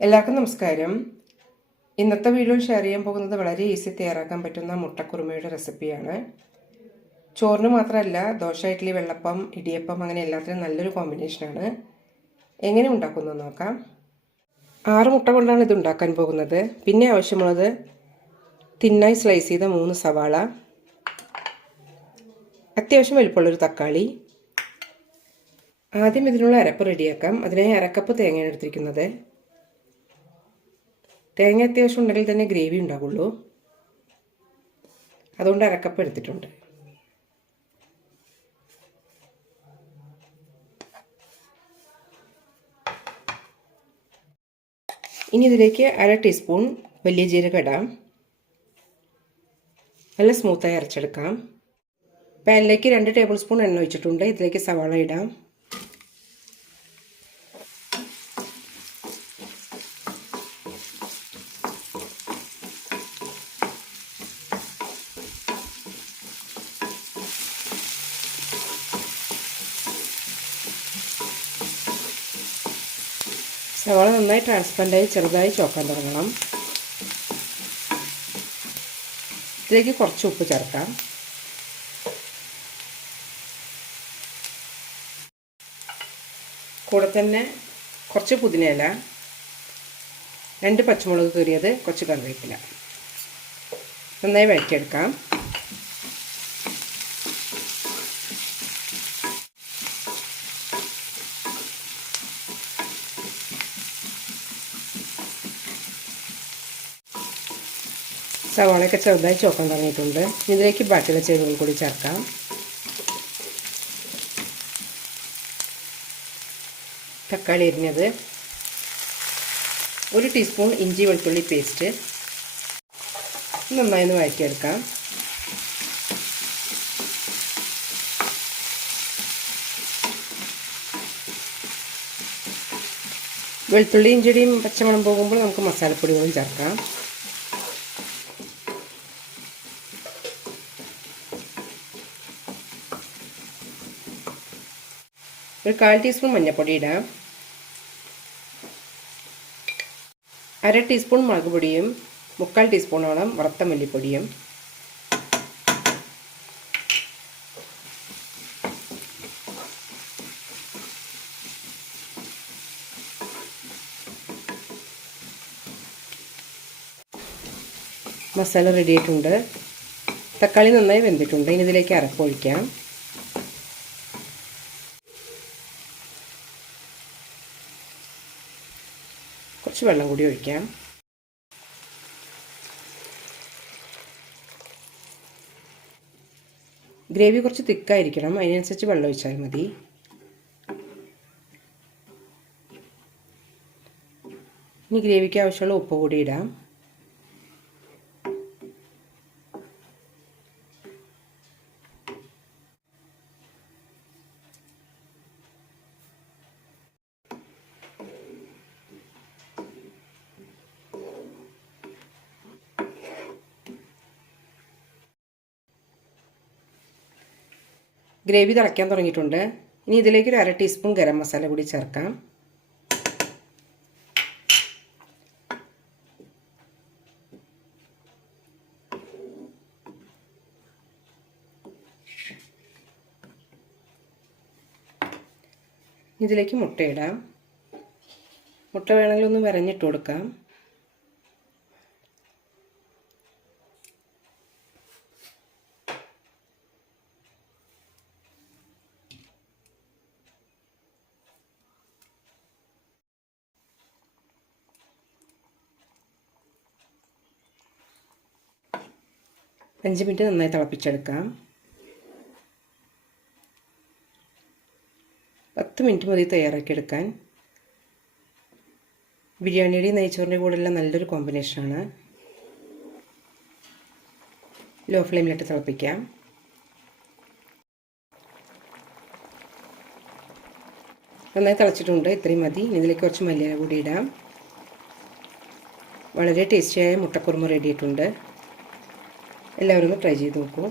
എല്ലാവർക്കും നമസ്കാരം. ഇന്നത്തെ വീഡിയോയിൽ ഷെയർ ചെയ്യാൻ പോകുന്നത് വളരെ ഈസി തയ്യാറാക്കാൻ പറ്റുന്ന മുട്ടക്കുറുമയുടെ റെസിപ്പിയാണ്. ചോറിന് മാത്രമല്ല, ദോശ, ഇഡ്ഡലി, വെള്ളപ്പം, ഇടിയപ്പം അങ്ങനെ എല്ലാത്തിനും നല്ലൊരു കോമ്പിനേഷനാണ്. എങ്ങനെ ഉണ്ടാക്കുന്നത് നോക്കാം. 6 മുട്ട കൊണ്ടാണ് ഇത് ഉണ്ടാക്കാൻ പോകുന്നത്. പിന്നെ ആവശ്യമുള്ളത് തിന്നായി സ്ലൈസ് ചെയ്ത 3 സവാള, അത്യാവശ്യം വലുപ്പമുള്ളൊരു തക്കാളി. ആദ്യം ഇതിനുള്ള അരപ്പ് റെഡിയാക്കാം. അതിനായി അരക്കപ്പ് തേങ്ങയാണ് എടുത്തിരിക്കുന്നത്. തേങ്ങ അത്യാവശ്യം ഉണ്ടെങ്കിൽ തന്നെ ഗ്രേവി ഉണ്ടാകുള്ളൂ. അതുകൊണ്ട് അരക്കപ്പ് എടുത്തിട്ടുണ്ട്. ഇനി ഇതിലേക്ക് 1/2 ടീസ്പൂൺ വലിയ ജീരകം ഇടാം. നല്ല സ്മൂത്തായി അരച്ചെടുക്കാം. പാനിലേക്ക് 2 ടേബിൾ സ്പൂൺ എണ്ണ ഒഴിച്ചിട്ടുണ്ട്. ഇതിലേക്ക് സവാള ഇടാം. സവാള നന്നായി ട്രാൻസ്പെറൻ്റായി ചെറുതായി ചോക്കാൻ തുടങ്ങണം. ഇതിലേക്ക് കുറച്ച് ഉപ്പ് ചേർക്കാം. കൂടെ തന്നെ കുറച്ച് പുതിനയില, 2 പച്ചമുളക് കീറിയത്, കുറച്ച് കറിവേപ്പില. നന്നായി വഴറ്റിയെടുക്കാം. സവാളയൊക്കെ ചെറുതായി ചോക്കാൻ തുടങ്ങിയിട്ടുണ്ട്. ഇതിലേക്ക് ബാക്കിയുള്ള ചേരുവകൾ കൂടി ചേർക്കാം. തക്കാളി അരിഞ്ഞത്, 1 ടീസ്പൂൺ ഇഞ്ചി വെളുത്തുള്ളി പേസ്റ്റ്. നന്നായി ഒന്ന് വഴറ്റിയെടുക്കാം. വെളുത്തുള്ളി ഇഞ്ചിയുടെയും പച്ചമണം പോകുമ്പോൾ നമുക്ക് മസാലപ്പൊടികളും ചേർക്കാം. ഒരു 1/4 ടീസ്പൂൺ മഞ്ഞൾപ്പൊടി ഇടാം. 1/2 ടീസ്പൂൺ മുളക് പൊടിയും 3/4 ടീസ്പൂണോളം വറുത്ത മല്ലിപ്പൊടിയും. മസാല റെഡി ആയിട്ടുണ്ട്. തക്കാളി നന്നായി വെന്തിട്ടുണ്ട്. ഇനി ഇതിലേക്ക് അരപ്പൊഴിക്കാം. കുറച്ച് വെള്ളം കൂടി ഒഴിക്കാം. ഗ്രേവി കുറച്ച് തിക്കായിരിക്കണം, അതിനനുസരിച്ച് വെള്ളം ഒഴിച്ചാൽ മതി. ഇനി ഗ്രേവിക്ക് ആവശ്യമുള്ള ഉപ്പ് കൂടി ഇടാം. ഗ്രേവി തിളയ്ക്കാൻ തുടങ്ങിയിട്ടുണ്ട്. ഇനി ഇതിലേക്ക് ഒരു 1/2 ടീസ്പൂൺ ഗരം മസാല കൂടി ചേർക്കാം. ഇതിലേക്ക് മുട്ടയിടാം. മുട്ട വേണമെങ്കിൽ ഒന്ന് വരഞ്ഞിട്ട് കൊടുക്കാം. അഞ്ച് മിനിറ്റ് നന്നായി തിളപ്പിച്ചെടുക്കാം. 10 മിനിറ്റ് മതി തയ്യാറാക്കിയെടുക്കാൻ. ബിരിയാണിയുടെയും നെയ്ച്ചോറിൻ്റെ കൂടെയെല്ലാം നല്ലൊരു കോമ്പിനേഷനാണ്. ലോ ഫ്ലെയിമിലിട്ട് തിളപ്പിക്കാം. നന്നായി തിളച്ചിട്ടുണ്ട്. ഇത്രയും മതി. ഇതിലേക്ക് കുറച്ച് മല്ലിയില കൂടി ഇടാം. വളരെ ടേസ്റ്റിയായ മുട്ടക്കുറുമ റെഡി ആയിട്ടുണ്ട്. എല്ലാവരും ഒന്ന് ട്രൈ ചെയ്ത് നോക്കൂ.